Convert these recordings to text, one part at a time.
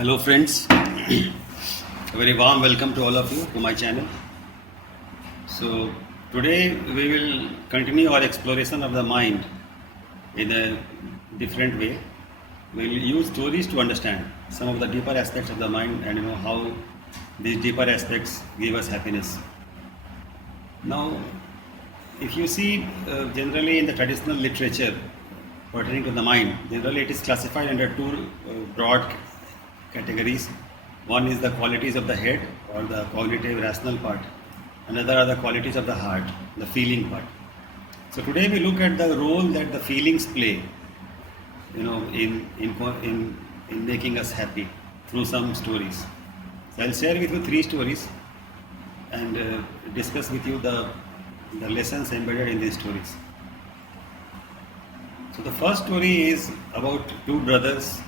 Hello friends, a very warm welcome to all of you to my channel. So today we will continue our exploration of the mind in a different way. We will use stories to understand some of the deeper aspects of the mind and how these deeper aspects give us happiness. Now, if you see generally in the traditional literature pertaining to the mind, generally it is classified under two broad categories. One is the qualities of the head or the cognitive rational part. Another are the qualities of the heart, the feeling part. So today we look at the role that the feelings play, in making us happy through some stories. So I'll share with you three stories and discuss with you the lessons embedded in these stories. So the first story is about two brothers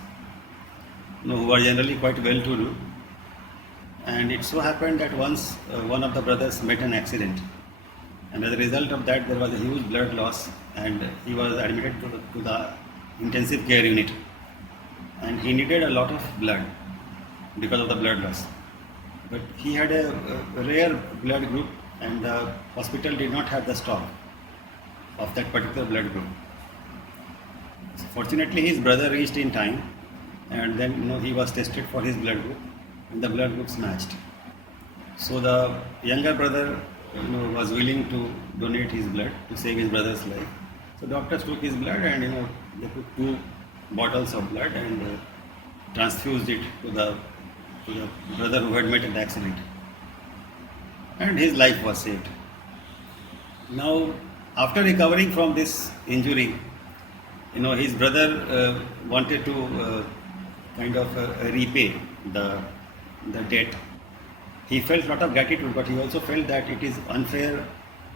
who are generally quite well-to-do, and it so happened that once one of the brothers met an accident, and as a result of that there was a huge blood loss, and he was admitted to the intensive care unit, and he needed a lot of blood because of the blood loss. But he had a rare blood group, and the hospital did not have the stock of that particular blood group. So fortunately, his brother reached in time, and then he was tested for his blood group, and the blood groups matched. So the younger brother was willing to donate his blood to save his brother's life. So doctors took his blood, and they took 2 bottles of blood and transfused it to the brother who had met an accident, and his life was saved. Now, after recovering from this injury, his brother wanted to repay the debt. He felt a lot of gratitude, but he also felt that it is unfair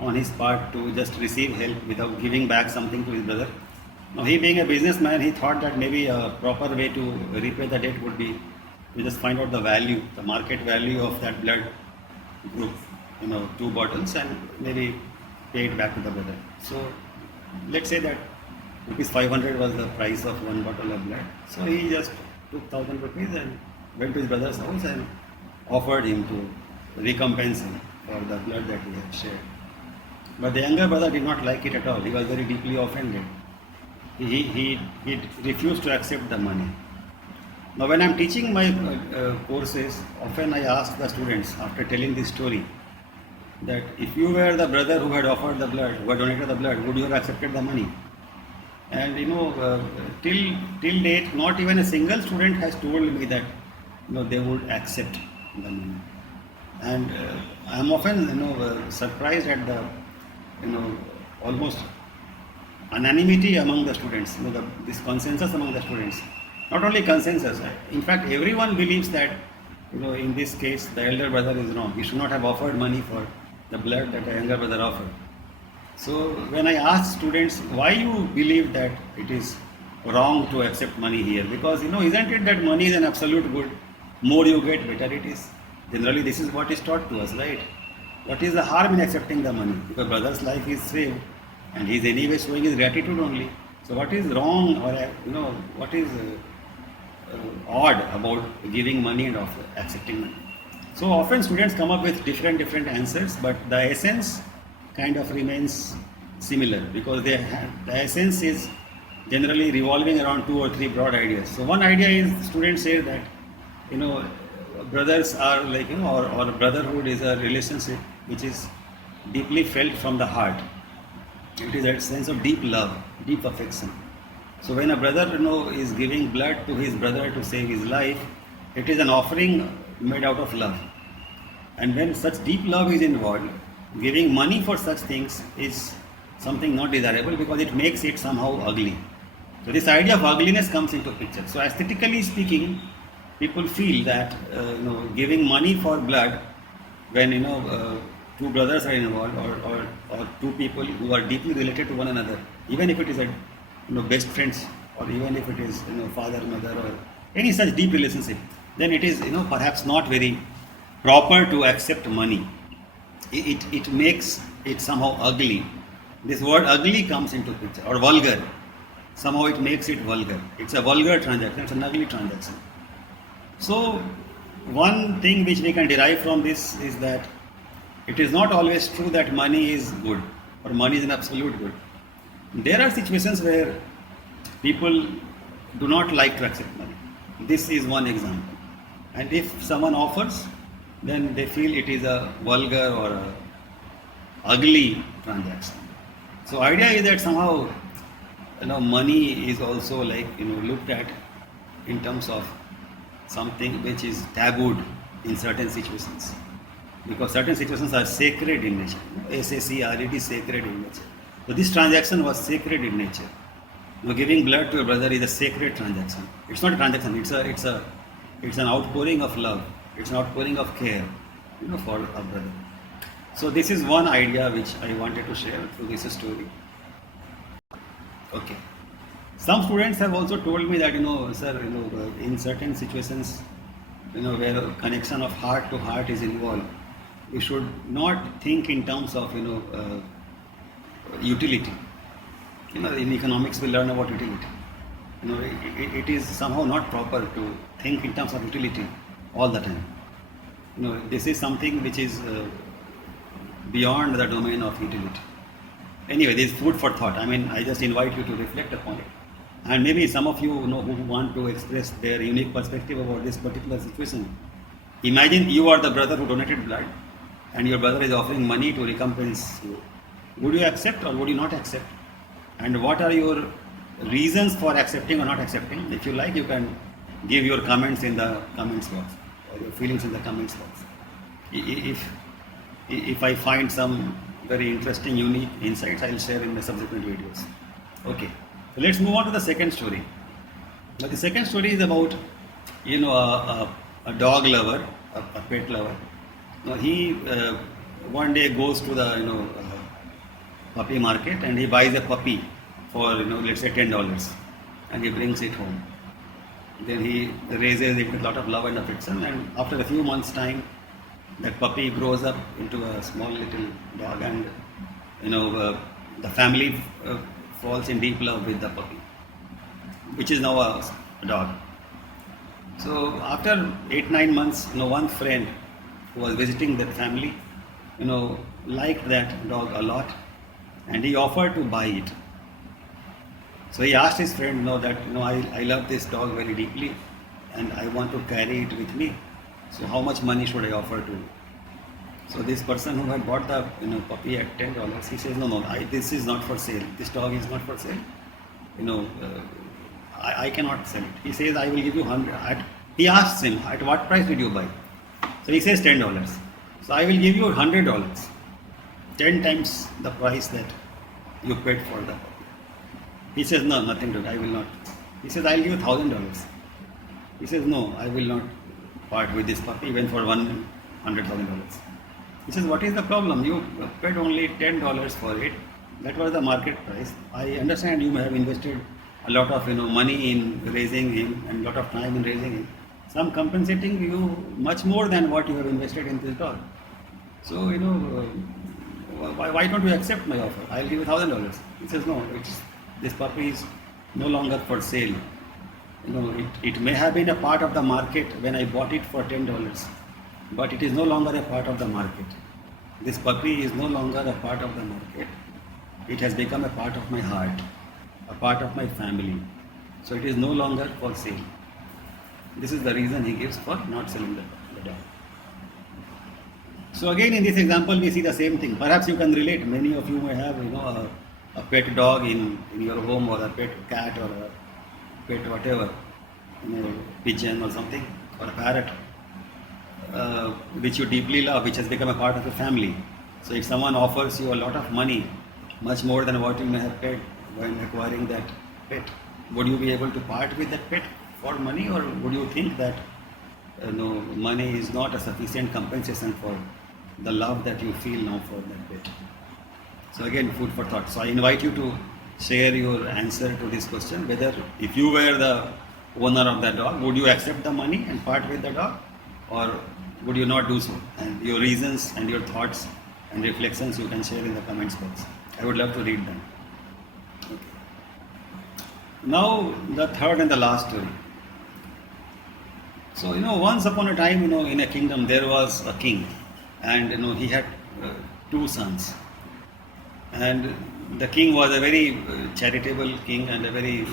on his part to just receive help without giving back something to his brother. Now, he being a businessman, he thought that maybe a proper way to repay the debt would be to just find out the value, the market value of that blood group, 2 bottles, and maybe pay it back to the brother. So let's say that rupees 500 was the price of 1 bottle of blood. So he just took 1000 rupees and went to his brother's house and offered him to recompense him for the blood that he had shared. But the younger brother did not like it at all. He was very deeply offended. He refused to accept the money. Now, when I am teaching my courses, often I ask the students, after telling this story, that if you were the brother who had offered the blood, who had donated the blood, would you have accepted the money? And till date, not even a single student has told me that they would accept the money. And I am often surprised at the almost unanimity among the students. This consensus among the students. Not only consensus. In fact, everyone believes that in this case the elder brother is wrong. He should not have offered money for the blood that the younger brother offered. So when I ask students why you believe that it is wrong to accept money here, because isn't it that money is an absolute good? More you get, better it is. Generally, this is what is taught to us, right? What is the harm in accepting the money? Because brother's life is saved, and he is anyway showing his gratitude only. So what is wrong, or what is odd about giving money and accepting money? So often students come up with different answers, but the essence kind of remains similar, because the essence is generally revolving around 2 or 3 broad ideas. So one idea is, students say that brothers are like or brotherhood is a relationship which is deeply felt from the heart. It is a sense of deep love, deep affection. So when a brother is giving blood to his brother to save his life, it is an offering made out of love. And when such deep love is involved, giving money for such things is something not desirable, because it makes it somehow ugly. So this idea of ugliness comes into picture. So aesthetically speaking, people feel that giving money for blood, when 2 brothers are involved, or 2 people who are deeply related to one another, even if it is a best friends, or even if it is father, mother, or any such deep relationship, then it is perhaps not very proper to accept money. It makes it somehow ugly. This word ugly comes into picture, or vulgar. Somehow it makes it vulgar. It's a vulgar transaction, it's an ugly transaction. So, one thing which we can derive from this is that it is not always true that money is good or money is an absolute good. There are situations where people do not like to accept money. This is one example. And if someone offers, then they feel it is a vulgar or a ugly transaction. So idea is that somehow money is also like looked at in terms of something which is tabooed in certain situations, because certain situations are sacred in nature. SACRED is sacred in nature. So this transaction was sacred in nature. Giving blood to a brother is a sacred transaction. It's not a transaction. It's an outpouring of love. It's an outpouring of care, for a brother. So this is one idea which I wanted to share through this story. Okay. Some students have also told me that sir, in certain situations, where a connection of heart to heart is involved, we should not think in terms of utility. In economics we learn about utility. It is somehow not proper to think in terms of utility all the time. This is something which is beyond the domain of utility. Anyway, this is food for thought. I just invite you to reflect upon it. And maybe some of you, who want to express their unique perspective about this particular situation. Imagine you are the brother who donated blood, and your brother is offering money to recompense you. Would you accept or would you not accept? And what are your reasons for accepting or not accepting? If you like, you can give your comments in the comments box, or your feelings in the comments box. If I find some very interesting, unique insights, I'll share in the subsequent videos. Okay, so let's move on to the second story. Now, the second story is about a dog lover, a pet lover. Now, he one day goes to the puppy market, and he buys a puppy for let's say $10, and he brings it home. Then he raises it with a lot of love and affection, and after a few months' time, that puppy grows up into a small little dog, and the family falls in deep love with the puppy, which is now a dog. So after 8-9 months, one friend who was visiting that family, liked that dog a lot, and he offered to buy it. So he asked his friend, that I love this dog very deeply, and I want to carry it with me. So how much money should I offer to? So this person who had bought the puppy at $10, he says, no, this is not for sale. This dog is not for sale. I cannot sell it. He says, I will give you 100. He asks him, at what price did you buy? So he says $10. So I will give you $100, 10 times the price that you paid for the puppy. He says, no, nothing to it. I will not. He says, I'll give you $1,000. He says, no, I will not part with this puppy even for $100,000. He says, what is the problem? You paid only $10 for it. That was the market price. I understand you may have invested a lot of money in raising him and a lot of time in raising him. So I'm compensating you much more than what you have invested in this dog. So why don't you accept my offer? I'll give you $1,000. He says, no, this puppy is no longer for sale. It may have been a part of the market when I bought it for $10, but it is no longer a part of the market. This puppy is no longer a part of the market. It has become a part of my heart, a part of my family. So it is no longer for sale. This is the reason he gives for not selling the dog. So again, in this example, we see the same thing. Perhaps you can relate. Many of you may have a pet dog in your home, or a pet cat, or a pet whatever, pigeon or something, or a parrot, which you deeply love, which has become a part of your family. So if someone offers you a lot of money, much more than what you may have paid when acquiring that pet, would you be able to part with that pet for money, or would you think that money is not a sufficient compensation for the love that you feel now for that pet? So again, food for thought. So I invite you to share your answer to this question, whether if you were the owner of that dog, would you accept the money and part with the dog, or would you not do so? And your reasons and your thoughts and reflections you can share in the comments box. I would love to read them. Okay. Now the third and the last story. So, once upon a time, in a kingdom there was a king, and he had two sons. And the king was a very charitable king and a very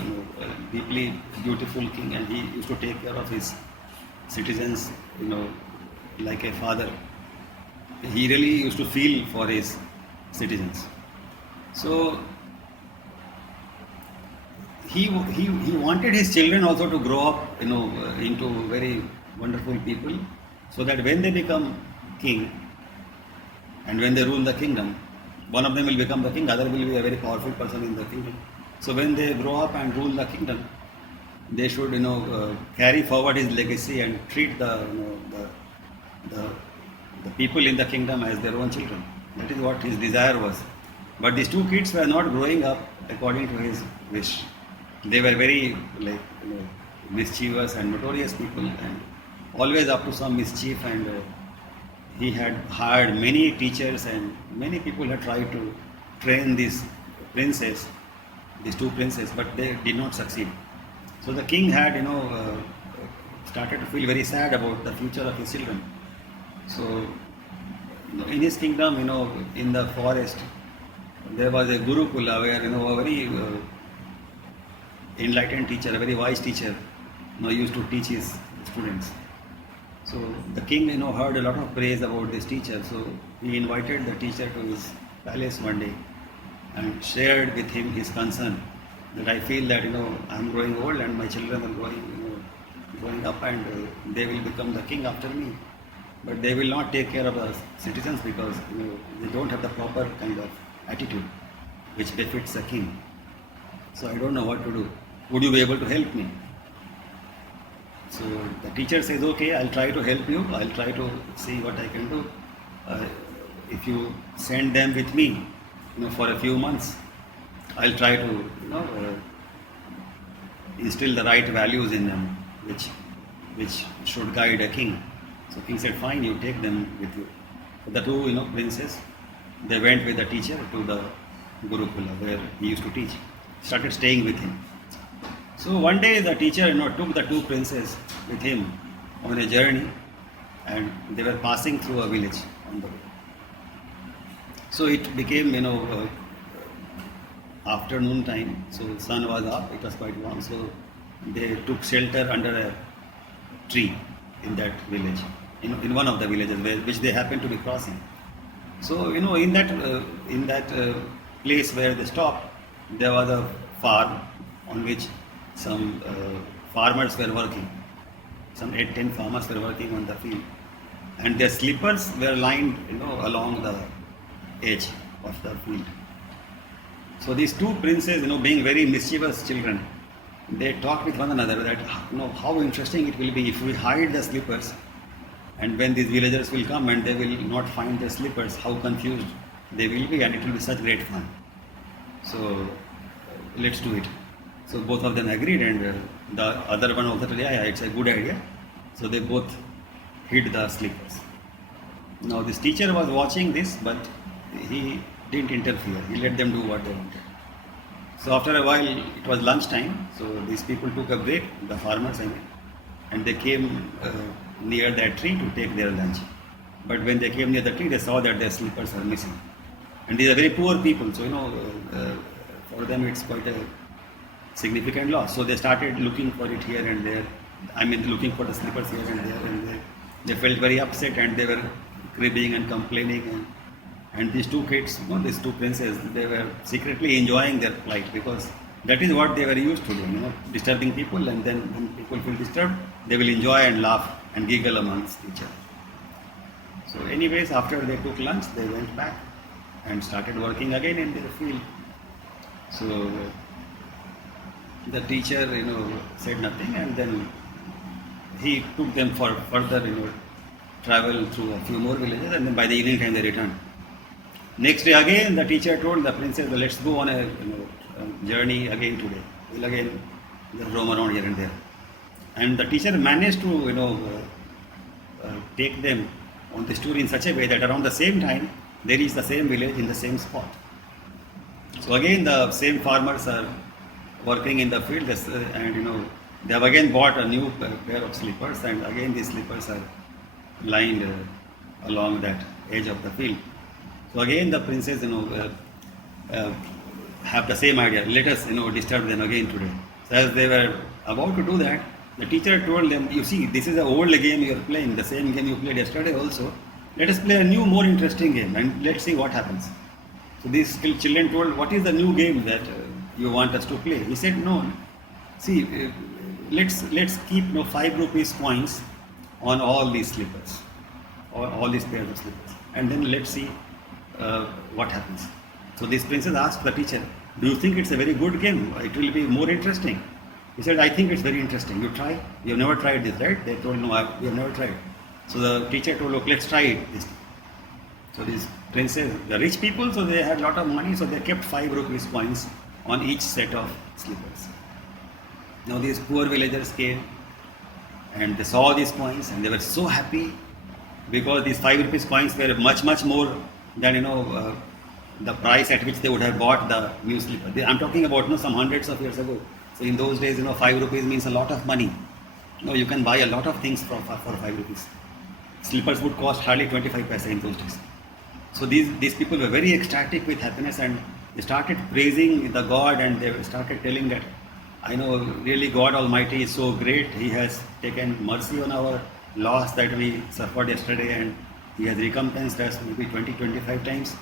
deeply beautiful king, and he used to take care of his citizens, like a father. He really used to feel for his citizens. So he wanted his children also to grow up, into very wonderful people, so that when they become king and when they rule the kingdom, one of them will become the king, other will be a very powerful person in the kingdom. So when they grow up and rule the kingdom, they should, carry forward his legacy and treat the people in the kingdom as their own children. That is what his desire was. But these two kids were not growing up according to his wish. They were very mischievous and notorious people, and always up to some mischief. And he had hired many teachers, and many people had tried to train these princes, these two princes, but they did not succeed. So the king had, started to feel very sad about the future of his children. So, in his kingdom, in the forest, there was a Gurukula where, a very enlightened teacher, a very wise teacher, used to teach his students. So the king, heard a lot of praise about this teacher. So he invited the teacher to his palace one day and shared with him his concern that I feel that, I'm growing old and my children are growing up, and they will become the king after me. But they will not take care of the citizens because, they don't have the proper kind of attitude which befits a king. So I don't know what to do. Would you be able to help me? So the teacher says, okay, I'll try to help you. I'll try to see what I can do. If you send them with me, for a few months, I'll try to, instill the right values in them, which should guide a king. So king said, fine, you take them with you. The two, princes, they went with the teacher to the Gurukula where he used to teach. Started staying with him. So one day the teacher, took the two princes with him on a journey, and they were passing through a village on the way. So it became, afternoon time. So sun was up. It was quite warm. So they took shelter under a tree in that village, in one of the villages which they happened to be crossing. So in that place where they stopped, there was a farm on which some farmers were working. Some 8-10 farmers were working on the field, and their slippers were lined, along the edge of the field. So these two princes, being very mischievous children, they talked with one another that, how interesting it will be if we hide the slippers, and when these villagers will come and they will not find their slippers, how confused they will be, and it will be such great fun. So let's do it. So both of them agreed, and the other one also told, yeah, it's a good idea. So they both hid the slippers. Now this teacher was watching this, but he didn't interfere. He let them do what they wanted. So after a while, it was lunchtime. So these people took a break, the farmers, and they came near that tree to take their lunch. But when they came near the tree, they saw that their slippers are missing. And these are very poor people, so for them it's quite a significant loss. So they started looking for it here and there. Looking for the slippers here and there, and they felt very upset, and they were cribbing and complaining. And these two kids, these two princes, they were secretly enjoying their plight, because that is what they were used to do, disturbing people, and then when people feel disturbed, they will enjoy and laugh and giggle amongst each other. So anyways, after they took lunch, they went back and started working again in their field. So the teacher, said nothing, and then he took them for further, travel through a few more villages, and then by the evening time they returned. Next day again, the teacher told the princess, let's go on a journey again today. We'll again roam around here and there. And the teacher managed to, take them on this tour in such a way that around the same time, they reach the same village in the same spot. So again, the same farmers are working in the field, and They have again bought a new pair of slippers, and again these slippers are lined along that edge of the field. So again the princess, have the same idea. Let us, disturb them again today. So as they were about to do that, the teacher told them, "You see, this is an old game you are playing, the same game you played yesterday also. Let us play a new, more interesting game, and let's see what happens." So these children told, "What is the new game that you want us to play?" He said, "No, see, let's keep 5 rupees coins on all these slippers, or all these pairs of slippers, and then let's see what happens." So this princess asked the teacher, "Do you think it's a very good game? It will be more interesting." He said, "I think it's very interesting. You try. You have never tried this, right?" They told, "No, we have never tried." So the teacher told, "Look, let's try it." So these princes, the rich people, so they had a lot of money, so they kept 5 rupees coins on each set of slippers. Now these poor villagers came and they saw these coins and they were so happy, because these 5 rupees coins were much, much more than the price at which they would have bought the new slipper. I'm talking about some hundreds of years ago. So in those days, 5 rupees means a lot of money. You can buy a lot of things for 5 rupees. Slippers would cost hardly 25 paisa in those days. So these people were very ecstatic with happiness, and they started praising the God, and they started telling that, "I know really God Almighty is so great. He has taken mercy on our loss that we suffered yesterday, and He has recompensed us maybe 20-25 times.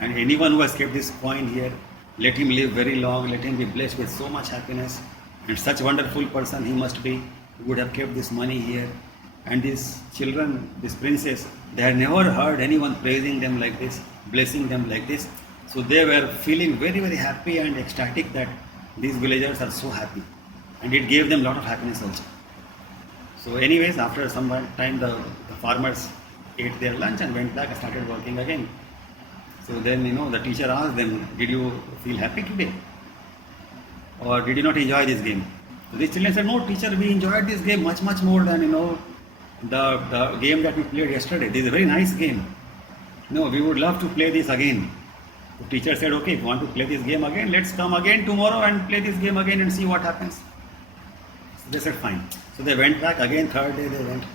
And anyone who has kept this coin here, let him live very long, let him be blessed with so much happiness. And such wonderful person he must be, who would have kept this money here." And these children, this princess, they had never heard anyone praising them like this, blessing them like this. So they were feeling very, very happy and ecstatic that these villagers are so happy. And it gave them a lot of happiness also. So anyways, after some time, the farmers ate their lunch and went back and started working again. So then, the teacher asked them, "Did you feel happy today? Or did you not enjoy this game?" So these children said, "No, teacher, we enjoyed this game much, much more than, the game that we played yesterday. This is a very nice game. No, we would love to play this again." The teacher said, "Okay, if you want to play this game again, let's come again tomorrow and play this game again and see what happens." So they said, "Fine." So they went back again, third day they went.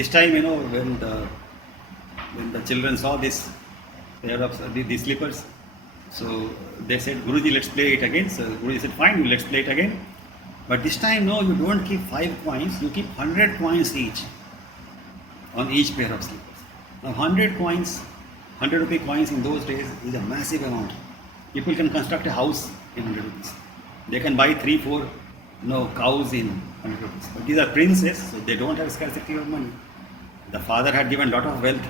This time, when the children saw this pair of these slippers, so they said, "Guruji, let's play it again." So Guruji said, "Fine, let's play it again. But this time, no, you don't keep 5 coins, you keep 100 coins each on each pair of slippers." Now 100 coins, 100 rupee coins in those days is a massive amount. People can construct a house in 100 rupees. They can buy 3-4 cows in 100 rupees. But these are princes, so they don't have scarcity of money. The father had given a lot of wealth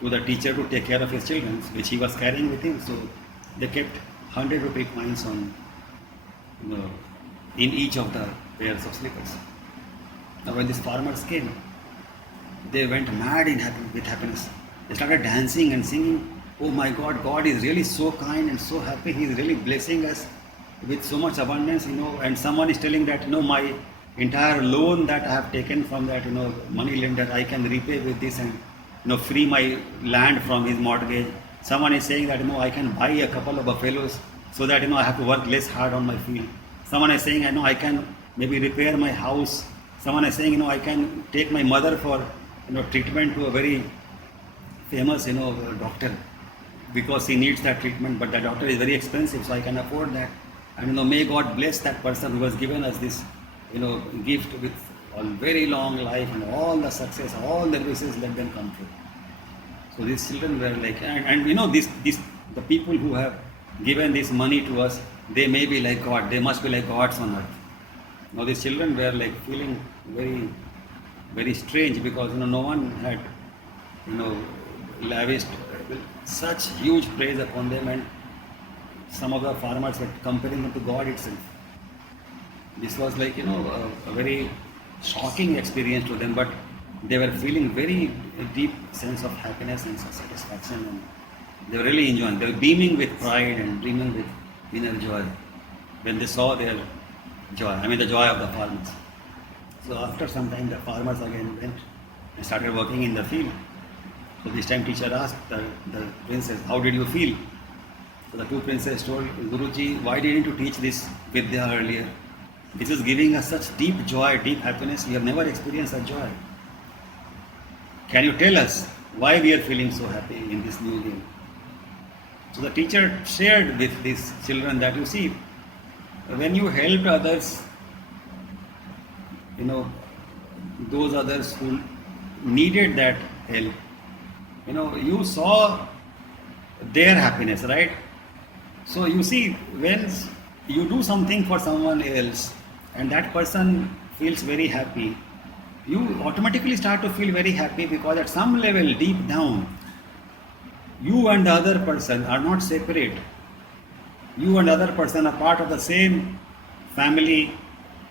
to the teacher to take care of his children, which he was carrying with him. So they kept 100 rupee coins on, in each of the pairs of slippers. Now when these farmers came, they went mad with happiness. They started dancing and singing, "Oh my God, God is really so kind and so happy. He is really blessing us with so much abundance, and someone is telling that, my entire loan that I have taken from that, money lender, I can repay with this and, free my land from his mortgage. Someone is saying that, I can buy a couple of buffaloes so that, I have to work less hard on my field. Someone is saying, I can maybe repair my house. Someone is saying, I can take my mother for, treatment to a very famous, doctor, because she needs that treatment, but the doctor is very expensive, so I can afford that. And, may God bless that person who has given us this, gift with a very long life and all the success, all the wishes, let them come true." So these children were like, and the people who have given this money to us, they may be like God, they must be like gods on earth. Now these children were like feeling very, very strange, because no one had lavished such huge praise upon them, and some of the farmers were comparing them to God itself. This was like a very shocking experience to them, but they were feeling very deep sense of happiness and satisfaction, and they were really enjoying. They were beaming with pride and beaming with inner joy when they saw their joy. The joy of the farmers. So after some time, the farmers again went and started working in the field. So this time teacher asked the princess, "How did you feel?" So the two princes told, "Guruji, why didn't you teach this Vidya earlier? This is giving us such deep joy, deep happiness. We have never experienced such joy. Can you tell us why we are feeling so happy in this new game? So the teacher shared with these children that you see, when you helped others, those others who needed that help, you saw their happiness, right? So you see, when you do something for someone else and that person feels very happy, you automatically start to feel very happy, because at some level deep down, you and the other person are not separate. You and the other person are part of the same family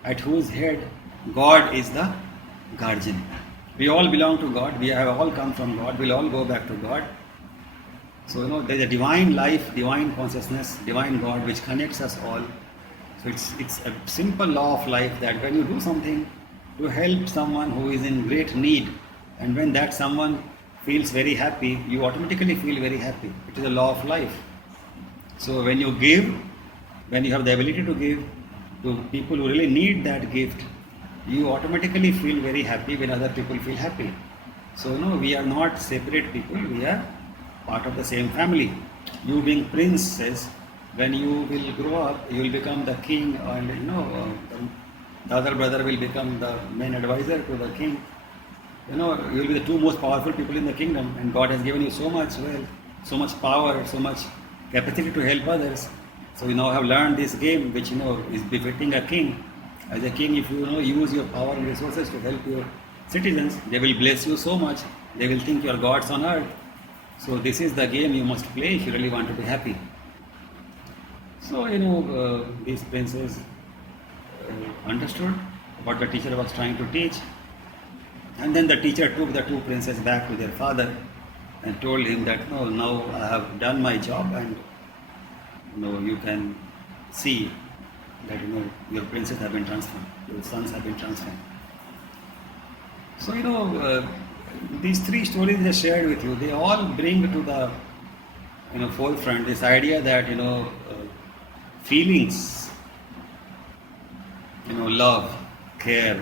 at whose head God is the guardian. We all belong to God. We have all come from God. We'll all go back to God. So there's a divine life, divine consciousness, divine God which connects us all. So it's a simple law of life that when you do something to help someone who is in great need, and when that someone feels very happy, you automatically feel very happy. It is a law of life. So when you give, when you have the ability to give to people who really need that gift, you automatically feel very happy when other people feel happy. So we are not separate people, we are part of the same family. You being prince says, when you will grow up, you will become the king, and the other brother will become the main advisor to the king. You will be the two most powerful people in the kingdom, and God has given you so much wealth, so much power, so much capacity to help others. So you now have learned this game, which is befitting a king. As a king, if you use your power and resources to help your citizens, they will bless you so much. They will think you are gods on earth. So this is the game you must play if you really want to be happy. So these princes understood what the teacher was trying to teach, and then the teacher took the two princes back to their father and told him that now I have done my job, and you can see that your princes have been transformed, your sons have been transformed. So these three stories I shared with you, they all bring to the forefront this idea that feelings, love, care,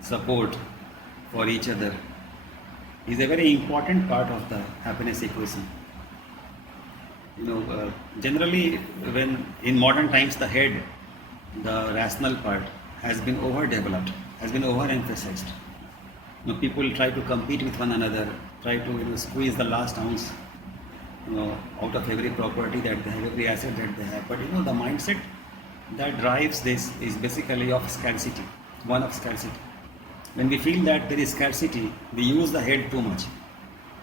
support for each other is a very important part of the happiness equation. Generally, when in modern times the head, the rational part, has been overdeveloped, has been overemphasized. People try to compete with one another, try to squeeze the last ounce out of every property that they have, every asset that they have. But the mindset that drives this is basically of scarcity, one of scarcity. When we feel that there is scarcity, we use the head too much.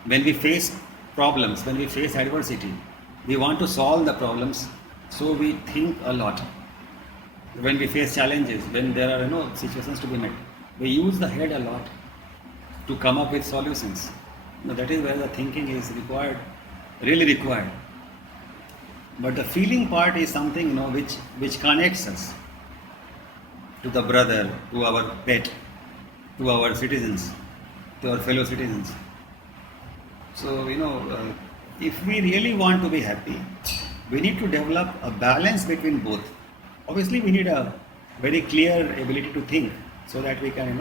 When we face problems, when we face adversity, we want to solve the problems, so we think a lot. When we face challenges, when there are situations to be met, we use the head a lot to come up with solutions. That is where the thinking is required, really required. But the feeling part is something which connects us to the brother, to our pet, to our citizens, to our fellow citizens. So if we really want to be happy, we need to develop a balance between both. Obviously, we need a very clear ability to think, so that we can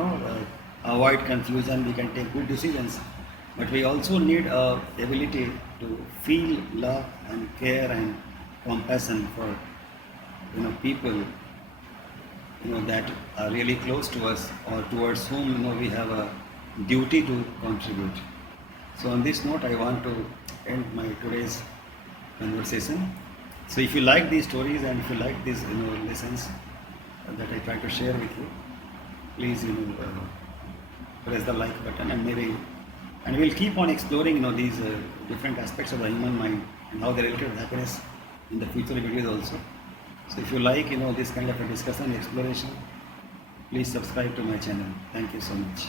avoid confusion, we can take good decisions. But we also need a ability to feel love and care and compassion for people that are really close to us, or towards whom we have a duty to contribute. So on this note, I want to end my today's conversation. So if you like these stories, and if you like these lessons that I try to share with you, please press the like button, and we'll keep on exploring these different aspects of the human mind and how they're related to happiness in the future videos also. So if you like this kind of a discussion, exploration, please subscribe to my channel. Thank you so much.